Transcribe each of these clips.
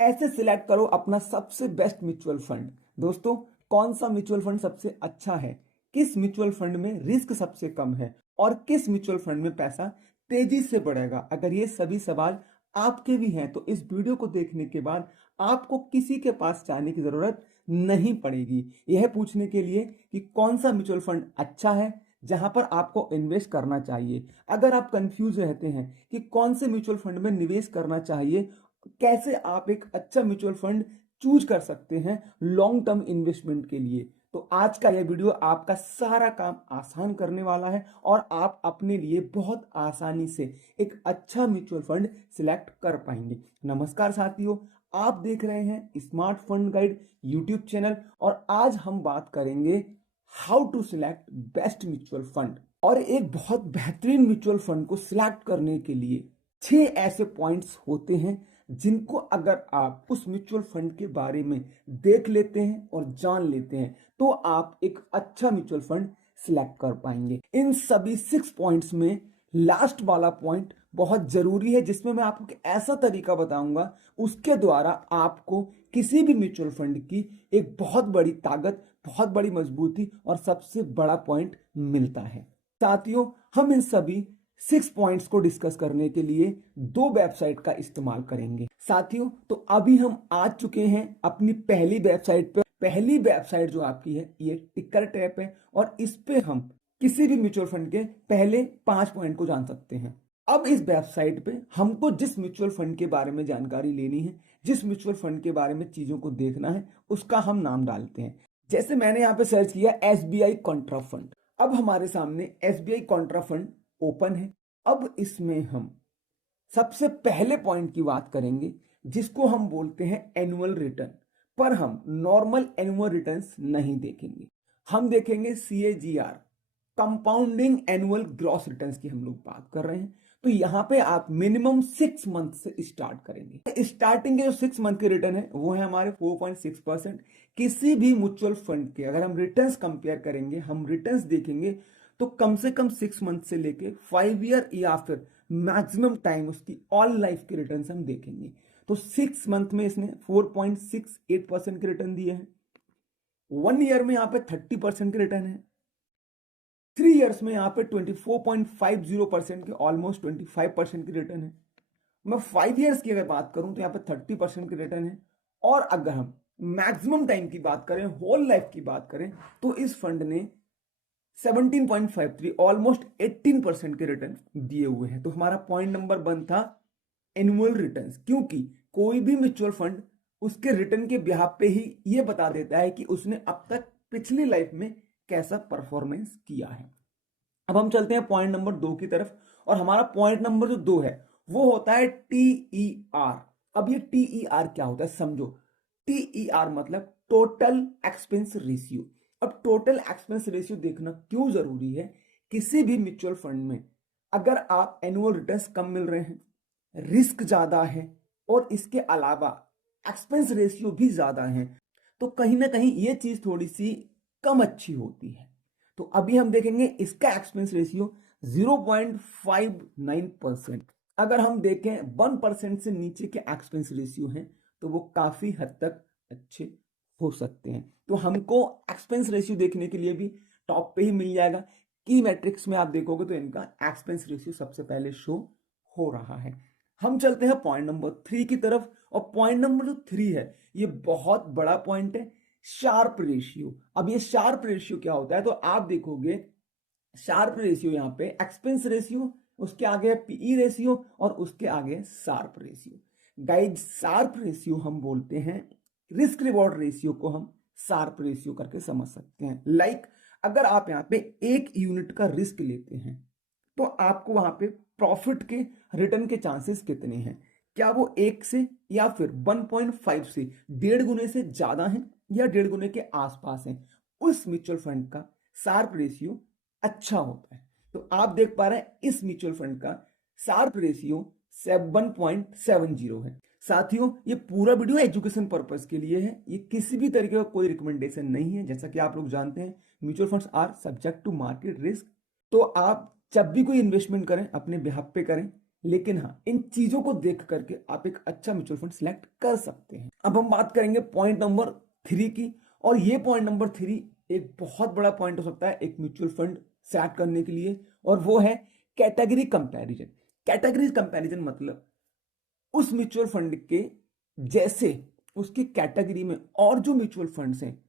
ऐसे सिलेक्ट करो अपना सबसे बेस्ट म्यूचुअल फंड। दोस्तों, कौन सा म्यूचुअल फंड सबसे अच्छा है, किस म्यूचुअल फंड में रिस्क सबसे कम है और किस म्यूचुअल फंड में पैसा तेजी से बढ़ेगा, अगर ये सभी सवाल आपके भी हैं तो इस वीडियो को देखने के बाद आपको किसी के पास जाने की जरूरत नहीं पड़ेगी यह पूछने के लिए कि कौन सा म्यूचुअल फंड अच्छा है जहां पर आपको इन्वेस्ट करना चाहिए। अगर आप कंफ्यूज रहते हैं कि कौन से म्यूचुअल फंड में निवेश करना चाहिए, कैसे आप एक अच्छा म्यूचुअल फंड चूज कर सकते हैं लॉन्ग टर्म इन्वेस्टमेंट के लिए, तो आज का यह वीडियो आपका सारा काम आसान करने वाला है और आप अपने लिए बहुत आसानी से एक अच्छा म्यूचुअल फंड सिलेक्ट कर पाएंगे। नमस्कार साथियों, आप देख रहे हैं Smart Fund Guide YouTube channel और आज हम बात करेंगे how to select best mutual fund. और एक बहुत बेहतरीन म्यूचुअल फंड को सिलेक्ट करने के लिए 6 ऐसे पॉइंट्स होते हैं जिनको अगर आप उस म्यूचुअल फंड के बारे में देख लेते हैं और जान लेते हैं तो आप एक अच्छा म्यूचुअल फंड सिलेक्ट कर पाएंगे। इन सभी 6 पॉइंट्स में लास्ट वाला पॉइंट बहुत जरूरी है जिसमें मैं आपको एक ऐसा तरीका बताऊंगा उसके द्वारा आपको किसी भी म्यूचुअल फंड की एक बहुत बड़ी ताकत, बहुत बड़ी मजबूती और सबसे बड़ा पॉइंट मिलता है। साथियों, हम इन सभी 6 पॉइंट्स को डिस्कस करने के लिए 2 वेबसाइट का इस्तेमाल करेंगे। साथियों, तो अभी हम आ चुके हैं अपनी पहली वेबसाइट पे। पहली वेबसाइट जो आपकी है ये टिकर टैप है और इस पे हम किसी भी म्यूचुअल फंड के पहले 5 पॉइंट को जान सकते हैं। अब इस वेबसाइट पे हमको जिस म्यूचुअल फंड के बारे में जानकारी लेनी है, जिस म्यूचुअल फंड के बारे में चीजों को देखना है, उसका हम नाम डालते हैं। जैसे मैंने यहाँ पे सर्च किया SBI कॉन्ट्रा फंड। अब हमारे सामने SBI कॉन्ट्रा फंड ओपन है। अब इसमें हम सबसे पहले पॉइंट की बात करेंगे जिसको हम बोलते हैं एनुअल रिटर्न। पर हम नॉर्मल एनुअल रिटर्न्स नहीं देखेंगे, हम देखेंगे CAGR, compounding annual gross returns की हम लोग बात कर रहे हैं। तो यहां पे आप मिनिमम 6 मंथ से स्टार्ट करेंगे। स्टार्टिंग के जो 6 मंथ के रिटर्न है वो है हमारे 4.6%। किसी भी म्यूचुअल फंड के अगर हम रिटर्न्स कंपेयर करेंगे, हम रिटर्न्स देखेंगे तो कम से कम 6 मंथ से लेके 5 ईयर या फिर मैक्सिमम टाइम उसकी ऑल लाइफ के रिटर्न्स हम देखेंगे। तो 6 मंथ में इसने 4.68% के रिटर्न दिए हैं। 1 ईयर में यहाँ पे 30% के रिटर्न है। 3 ईयर्स में यहाँ पे 24.50% के ऑलमोस्ट 25% की रिटर्न है। मैं 5 ईयर्स की अगर बात करूं तो यहाँ पे 30% की रिटर्न है। और अगर हम मैक्सिमम टाइम की बात करें, होल लाइफ की बात करें, तो इस फंड ने 17.53 ऑलमोस्ट 18% के रिटर्न दिए हुए हैं। तो हमारा पॉइंट नंबर 1 था एनुअल रिटर्न्स, क्योंकि कोई भी म्यूचुअल फंड उसके रिटर्न के बिहाफ पे ही ये बता देता है कि उसने अब तक पिछली लाइफ में कैसा परफॉर्मेंस किया है। अब हम चलते हैं पॉइंट नंबर 2 की तरफ और हमारा पॉइंट नंबर जो 2 है वो होता है TER। अब ये TER क्या होता है समझो। TER मतलब टोटल एक्सपेंस रेशियो। अब टोटल एक्सपेंस रेशियो देखना क्यों जरूरी है, किसी भी म्यूचुअल फंड में अगर आप एनुअल रिटर्न्स कम मिल रहे हैं, रिस्क ज्यादा है और इसके अलावा एक्सपेंस रेशियो भी ज्यादा है, तो कहीं ना कहीं ये चीज थोड़ी सी कम अच्छी होती है। तो अभी हम देखेंगे इसका एक्सपेंस रेशियो 0.59%। अगर हम देखें 1% से नीचे के एक्सपेंस रेशियो हैं तो वो काफी हद तक अच्छे हो सकते हैं। तो हमको एक्सपेंस रेशियो देखने के लिए भी टॉप पे ही मिल जाएगा। की मैट्रिक्स में आप देखोगे तो इनका एक्सपेंस रेशियो सबसे पहले शो हो रहा है। हम चलते हैं पॉइंट नंबर 3 की तरफ और पॉइंट नंबर जो 3 है ये बहुत बड़ा पॉइंट है, शार्प रेशियो। अब ये शार्प रेशियो क्या होता है, तो आप देखोगे शार्प रेशियो यहाँ पे एक्सपेंस रेशियो, उसके आगे है पीई रेशियो और उसके आगे Sharpe ratio. Guide, Sharpe ratio हम बोलते हैं, रिस्क रिवॉर्ड रेशियो को हम शार्प रेशियो करके समझ सकते हैं। लाइक अगर आप यहाँ पे 1 यूनिट का रिस्क लेते हैं तो आपको वहां पे प्रॉफिट के रिटर्न के चांसेस कितने हैं, क्या वो 1 से या फिर 1.5 से 1.5 गुने से ज्यादा है या 1.5 गुने के आसपास है, उस म्यूचुअल फंड का शार्प रेशियो अच्छा होता है। तो आप देख पा रहे हैं इस म्यूचुअल फंड का शार्प रेशियो 7.70 है। साथियों, ये पूरा वीडियो एजुकेशन पर्पस के लिए है, ये किसी भी तरीके का कोई रिकमेंडेशन नहीं है। जैसा कि आप लोग जानते हैं mutual funds are subject to market risk. तो आप जब भी कोई इन्वेस्टमेंट करें अपने बिहाफ पे करें, लेकिन हाँ, इन चीजों को देख करके आप एक अच्छा म्यूचुअल फंड सिलेक्ट कर सकते हैं। अब हम बात करेंगे पॉइंट नंबर 3 की, और ये पॉइंट नंबर 3 एक बहुत बड़ा पॉइंट हो सकता है एक म्यूचुअल फंड सेलेक्ट करने के लिए, और वो है कैटेगरी कंपैरिजन। कैटेगरी कंपैरिजन मतलब उस म्यूचुअल फंड के जैसे उसकी कैटेगरी में और जो म्यूचुअल फंड्स हैं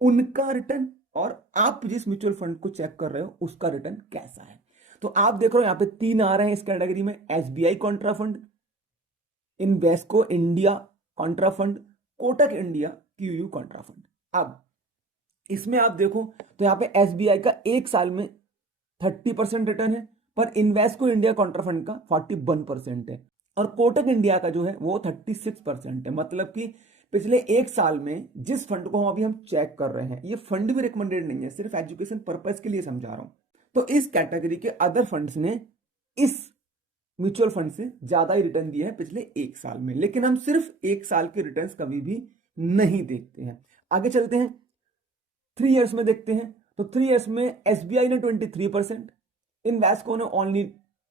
उनका रिटर्न, और आप जिस म्यूचुअल फंड को चेक कर रहे हो उसका रिटर्न कैसा है। तो आप देख रहे हो यहाँ पे 3 आ रहे हैं इस कैटेगरी में: SBI contra fund, Invesco India contra fund, Kotak India EQ contra fund. अब इसमें आप देखो तो यहाँ पे एसबीआई का एक साल में 30% रिटर्न है, पर इन्वेस्को इंडिया कॉन्ट्रा फंड का 41% है, और कोटक इंडिया का जो है वो 36% है। मतलब कि पिछले एक साल में जिस फंड को हम चेक कर रहे हैं, ये फंड भी रिकमेंडेड नहीं है, सिर्फ एजुकेशन पर्पज के लिए समझा रहा हूं, तो इस कैटेगरी के अदर फंड्स ने इस म्यूचुअल फंड से ज्यादा ही रिटर्न दिया है पिछले एक साल में। लेकिन हम सिर्फ एक साल के रिटर्न्स कभी भी नहीं देखते हैं। आगे चलते हैं, 3 इयर्स में देखते हैं। तो 3 इयर्स में एसबीआई ने 23%, इन्वेस्को ने ओनली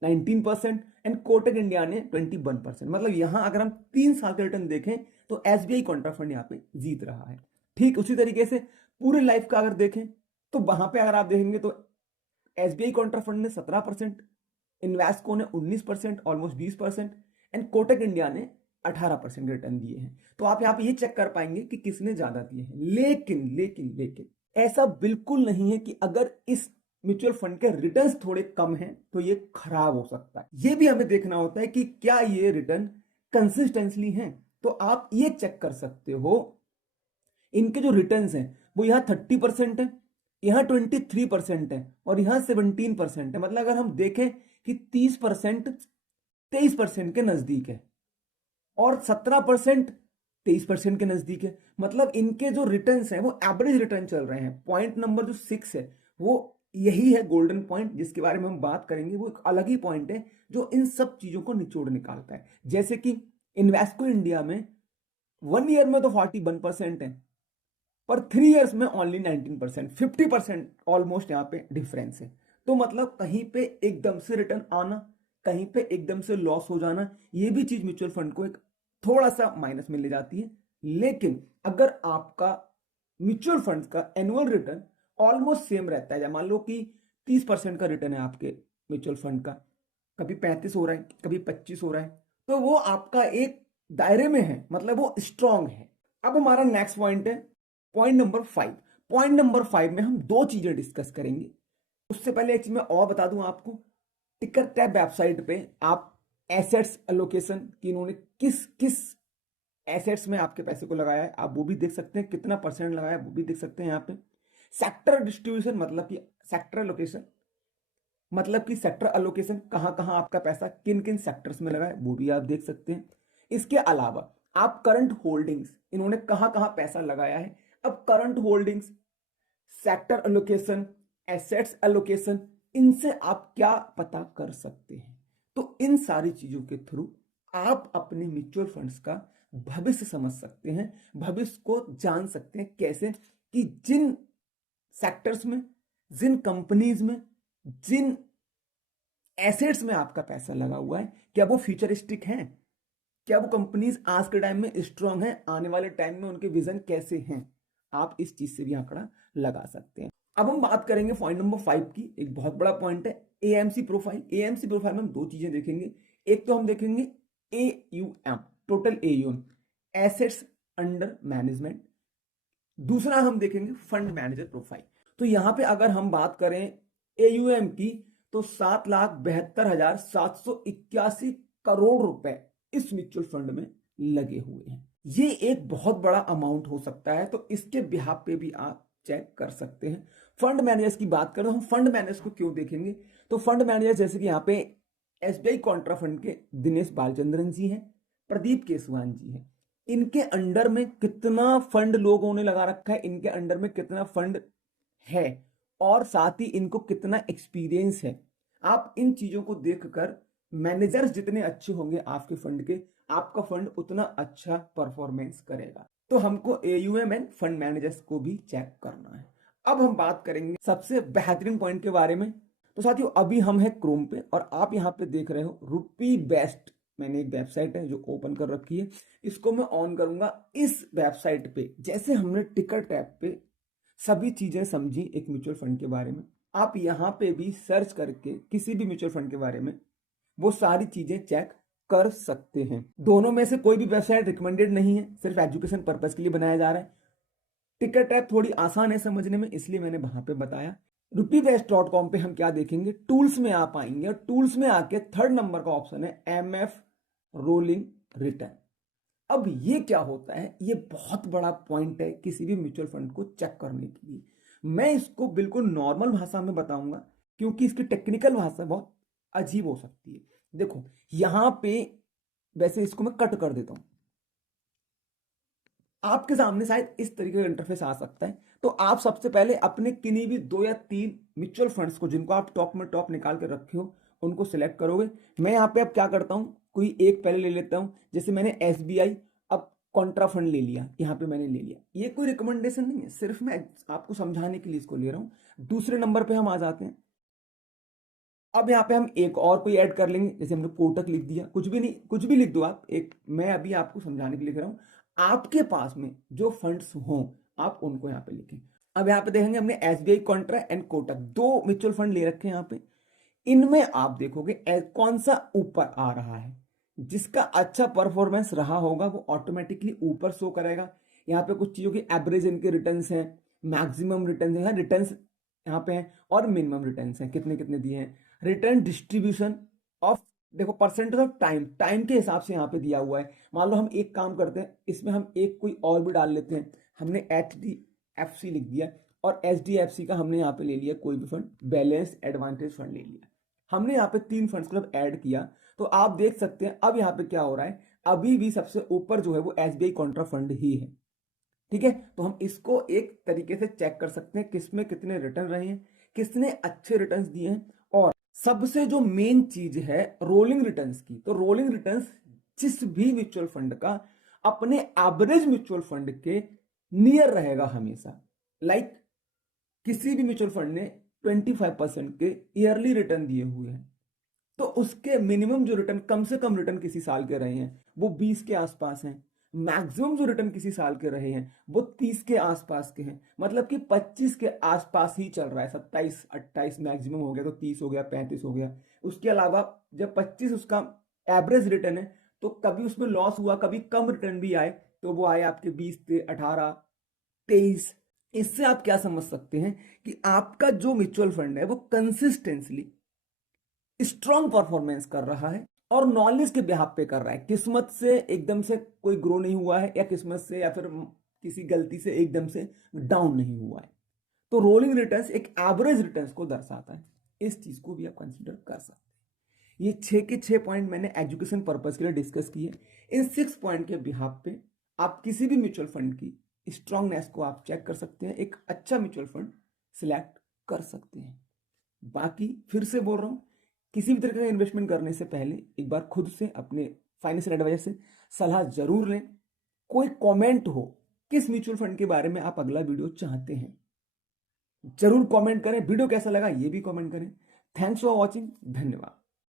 19% एंड कोटक इंडिया ने 21%। मतलब यहां अगर हम 3 साल के रिटर्न देखें तो एसबीआई कॉन्ट्रा फंड यहाँ पे जीत रहा है। ठीक उसी तरीके से पूरे लाइफ का अगर देखें तो वहां पे अगर आप देखेंगे तो एसबीआई कॉन्ट्रा फंड ने 17%, इन्वेस्को ने 19%, ऑलमोस्ट 20%, एंड कोटक इंडिया ने 18% रिटर्न दिए हैं। तो आप यहाँ पे ये चेक कर पाएंगे कि किसने ज्यादा दिए हैं। लेकिन लेकिन लेकिन ऐसा बिल्कुल नहीं है कि अगर इस म्यूचुअल फंड के रिटर्न्स थोड़े कम हैं तो ये खराब हो सकता है। ये भी हमें देखना होता है कि क्या ये रिटर्न कंसिस्टेंटली हैं। तो आप ये चेक कर सकते हो, इनके जो रिटर्न्स हैं वो यहाँ 30% है, यहाँ 23% है, और यहाँ 17% है। मतलब अगर हम देखें कि 30% 23% के नजदीक है, और 17% 23% के नजदीक है। मतलब इनके जो रिटर्न्स हैं वो एवरेज रिटर्न चल रहे हैं। पॉइंट नंबर जो 6 है वो यही है गोल्डन पॉइंट, जिसके बारे में हम बात करेंगे। वो एक अलग ही पॉइंट है जो इन सब चीजों को निचोड़ निकालता है। जैसे कि इन्वेस्को इंडिया में 1 ईयर में तो 41% है, पर 3 इयर्स में ओनली 19%, 50% ऑलमोस्ट यहाँ पे डिफरेंस है। तो मतलब कहीं पे एकदम से रिटर्न आना, कहीं पे एकदम से लॉस हो जाना, ये भी चीज म्यूचुअल फंड को एक थोड़ा सा माइनस में ले जाती है। लेकिन अगर आपका म्यूचुअल फंड का एनुअल रिटर्न ऑलमोस्ट सेम रहता है, मान लो कि 30% का रिटर्न है आपके म्यूचुअल फंड का, कभी 35 हो रहा है, कभी 25 हो रहा है, तो वो आपका एक दायरे में है, मतलब वो स्ट्रांग है। अब हमारा नेक्स्ट पॉइंट है पॉइंट नंबर 5। पॉइंट नंबर 5 में हम 2 चीजें डिस्कस करेंगे। उससे पहले एक चीज मैं और बता दूं आपको, टिकर टैब वेबसाइट पे आप एसेट्स एलोकेशन की इन्होंने किस किस एसेट्स में आपके पैसे को लगाया है आप वो भी देख सकते हैं, कितना परसेंट लगाया है वो भी देख सकते हैं। यहाँ पे सेक्टर डिस्ट्रीब्यूशन मतलब कि सेक्टर एलोकेशन, मतलब कि सेक्टर एलोकेशन कहां कहां आपका पैसा किन किन सेक्टर्स में लगा है वो भी आप देख सकते हैं। इसके अलावा आप करंट होल्डिंग्स इन्होंने कहां कहां पैसा लगाया है। अब current holdings, sector allocation, assets allocation, इनसे आप क्या पता कर सकते हैं। तो इन सारी चीजों के थ्रू आप अपने म्यूचुअल फंड्स का भविष्य समझ सकते हैं, भविष्य को जान सकते हैं। कैसे कि जिन सेक्टर्स में, जिन कंपनीज में, जिन एसेट्स में आपका पैसा लगा हुआ है, क्या वो फ्यूचरिस्टिक हैं, क्या वो कंपनीज आज के टाइम में स्ट्रांग है, आने वाले टाइम में उनके विजन कैसे हैं। आप इस चीज से भी आंकड़ा लगा सकते हैं। अब हम बात करेंगे पॉइंट नंबर 5 की। एक बहुत बड़ा पॉइंट है एएमसी प्रोफाइल। एएमसी प्रोफाइल में हम 2 चीजें देखेंगे। एक तो हम देखेंगे AUM, total AUM, assets under management. दूसरा हम देखेंगे फंड मैनेजर प्रोफाइल। तो यहां पे अगर हम बात करें एयूएम की तो 7,72,781 करोड़ रुपए इस म्यूचुअल फंड में लगे हुए हैं। ये एक बहुत बड़ा अमाउंट हो सकता है, तो इसके बिहाफ पे भी आप चेक कर सकते हैं। फंड मैनेजर्स की बात करें तो हम फंड मैनेजर्स को क्यों देखेंगे, तो फंड मैनेजर जैसे कि यहाँ पे एसबीआई कॉन्ट्रा फंड के दिनेश बालचंद्रन जी हैं, प्रदीप केसवान जी हैं। इनके अंडर में कितना फंड लोगों ने लगा रखा है, इनके अंडर में कितना फंड है, और साथ ही इनको कितना एक्सपीरियंस है। आप इन चीजों को देखकर मैनेजर्स जितने अच्छे होंगे आपके फंड के, आपका फंड उतना अच्छा परफॉर्मेंस करेगा। तो हमको एयूएम एंड फंड मैनेजर्स को भी चेक करना है। अब हम बात करेंगे सबसे बेहतरीन पॉइंट के बारे में। तो साथियों अभी हम हैं क्रोम पे और आप यहाँ पे देख रहे हो रुपी बेस्ट, मैंने एक वेबसाइट है जो ओपन कर रखी है, इसको मैं ऑन करूंगा। इस वेबसाइट पे जैसे हमने टिकर टैब पे सभी चीजें समझी एक म्यूचुअल फंड के बारे में, आप यहाँ पे भी सर्च करके किसी भी म्यूचुअल फंड के बारे में वो सारी चीजें चेक कर सकते हैं। दोनों में से कोई भी वेबसाइट रिकमेंडेड नहीं है, सिर्फ एजुकेशन पर्पज के लिए बनाया जा रहा है। टिकर टैब थोड़ी आसान है समझने में, इसलिए मैंने वहां पे बताया। rupeebest.com पे हम क्या देखेंगे, टूल्स में आप आएंगे और टूल्स में आके थर्ड नंबर का ऑप्शन है MF रोलिंग रिटर्न। अब ये क्या होता है, ये बहुत बड़ा पॉइंट है किसी भी म्यूचुअल फंड को चेक करने के लिए। मैं इसको बिल्कुल नॉर्मल भाषा में बताऊंगा क्योंकि इसकी टेक्निकल भाषा बहुत अजीब हो सकती है। देखो यहां पे, वैसे इसको मैं कट कर देता हूं, आपके सामने शायद इस तरीके का इंटरफेस आ सकता है। तो आप सबसे पहले अपने किन्हीं भी 2 या 3 म्यूचुअल फंड्स को जिनको आप टॉप में टॉप निकाल के रखे हो उनको सिलेक्ट करोगे। मैं यहाँ पे अब क्या करता हूँ, कोई एक पहले ले लेता हूँ। जैसे मैंने SBI अब कॉन्ट्रा फंड ले लिया, यहाँ पे मैंने ले लिया। ये कोई रिकमेंडेशन नहीं है, सिर्फ मैं आपको समझाने के लिए इसको ले रहा हूँ। दूसरे नंबर पे हम आ जाते हैं। अब यहाँ पे हम एक और कोई ऐड कर लेंगे, जैसे हमने कोटक लिख दिया, कुछ भी नहीं, कुछ भी लिख दो आप। एक मैं अभी आपको समझाने के लिए लिख रहा हूँ, आपके पास में जो फंड्स हों आप उनको यहाँ पे लिखें। अब यहाँ पे देखेंगे हमने SBI Contra and Kotak 2 mutual fund ले रखे हैं यहाँ पे। इनमें आप देखोगे कौन सा ऊपर आ रहा है, जिसका अच्छा परफॉर्मेंस रहा होगा वो ऑटोमेटिकली ऊपर शो करेगा। यहाँ पे कुछ चीजों की एवरेज इनके रिटर्न्स हैं, मैक्सिमम रिटर्न्स हैं, रिटर्न्स यहाँ पे हैं, और मिनिमम रिटर्न्स हैं, कितने कितने दिए हैं। रिटर्न डिस्ट्रीब्यूशन ऑफ, देखो परसेंटेज ऑफ टाइम, टाइम के हिसाब से यहाँ पे दिया हुआ है। मान लो हम एक काम करते हैं, इसमें हम एक कोई और भी डाल लेते हैं। हमने HDFC लिख दिया और HDFC का हमने यहाँ पे ले लिया कोई भी फंड, बैलेंस एडवांटेज फंड ले लिया। हमने यहाँ पे 3 फंड्स को जब ऐड किया तो आप देख सकते हैं अब यहाँ पे क्या हो रहा है, अभी भी सबसे ऊपर जो है वो SBI कॉन्ट्रा फंड ही है। ठीक है, तो हम इसको एक तरीके से चेक कर सकते हैं किसमें कितने रिटर्न रहे हैं, किसने अच्छे रिटर्न्स दिए हैं। और सबसे जो मेन चीज है रोलिंग रिटर्न्स की, तो रोलिंग रिटर्न्स जिस भी म्यूचुअल फंड का अपने एवरेज म्यूचुअल फंड के नियर रहेगा हमेशा। लाइक किसी भी म्यूचुअल फंड ने 25% के ईयरली रिटर्न दिए हुए हैं, तो उसके मिनिमम जो रिटर्न, कम से कम रिटर्न किसी साल के रहे हैं वो 20 के आसपास हैं। मैक्सिमम जो रिटर्न किसी साल के रहे हैं वो 30 के आसपास के हैं। मतलब कि 25 के आसपास ही चल रहा है, 27 28 मैक्सिमम हो गया तो 30 हो गया, 35 हो गया। उसके अलावा जब 25 उसका एवरेज रिटर्न है तो कभी उसमें लॉस हुआ, कभी कम रिटर्न भी आए, तो वो आए आपके 20 से 18 23। इससे आप क्या समझ सकते हैं कि आपका जो म्यूचुअल फंड है वो कंसिस्टेंटली स्ट्रॉन्ग परफॉर्मेंस कर रहा है और नॉलेज के बिहाफ पे कर रहा है। किस्मत से एकदम से कोई ग्रो नहीं हुआ है, या किस्मत से या फिर किसी गलती से एकदम से डाउन नहीं हुआ है। तो रोलिंग रिटर्न्स एक एवरेज रिटर्न्स को दर्शाता है, इस चीज को भी आप कंसिडर कर सकते हैं। ये 6 के 6 पॉइंट मैंने एजुकेशन पर्पज के लिए डिस्कस किए। इन 6 पॉइंट के बिहाफ पे आप किसी भी म्यूचुअल फंड की स्ट्रांगनेस को आप चेक कर सकते हैं, एक अच्छा म्यूचुअल फंड सिलेक्ट कर सकते हैं। बाकी फिर से बोल रहा हूं, किसी भी तरह का इन्वेस्टमेंट करने से पहले एक बार खुद से अपने फाइनेंशियल एडवाइजर से सलाह जरूर लें। कोई कमेंट हो किस म्यूचुअल फंड के बारे में आप अगला वीडियो चाहते हैं, जरूर कमेंट करें। वीडियो कैसा लगा ये भी कमेंट करें। थैंक्स फॉर वॉचिंग, धन्यवाद।